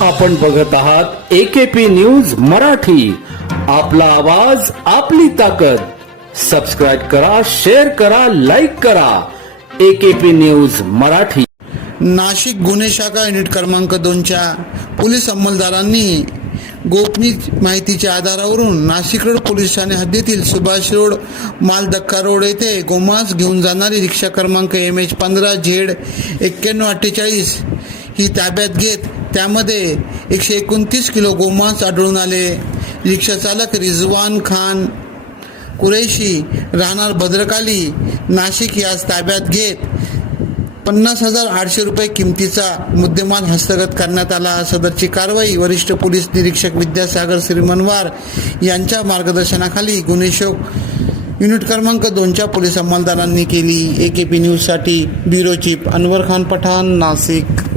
आपण बघत आहात एकेपी न्यूज मराठी. आपला आवाज आपली ताकद. सबस्क्राईब करा शेअर करा लाईक करा. AKP news Marathi. नाशिक गुन्हे शाखा युनिट क्रमांक दोनच्या पोलीस अंमलदारांनी गोपनीय माहितीच्या आधारावरून नाशिक रोड पोलीस ठाणे हद्दीतील सुभाष रोड मालदक्का रोड येथे गोमांस घेऊन जाणारी रिक्षा क्रमांक एम एच पंधरा झेड एक्क्याण्णव अठ्ठेचाळीस ही ताब्यात घेत त्यामध्ये एकशे एकोणतीस किलो गोमांस आढळून आले. रिक्षाचालक रिजवान खान कुरेशी राहणार भद्रकाली नाशिक यास ताब्यात घेत पन्नास हजार आठशे रुपये किमतीचा मुद्देमाल हस्तगत करण्यात आला. सदरची कारवाई वरिष्ठ पोलीस निरीक्षक विद्यासागर श्रीमनवार यांच्या मार्गदर्शनाखाली गुन्हेशोक युनिट क्रमांक दोनच्या पोलीस अंमलदारांनी केली. ए के पी न्यूजसाठी ब्युरो चीफ अनवर खान पठाण नाशिक.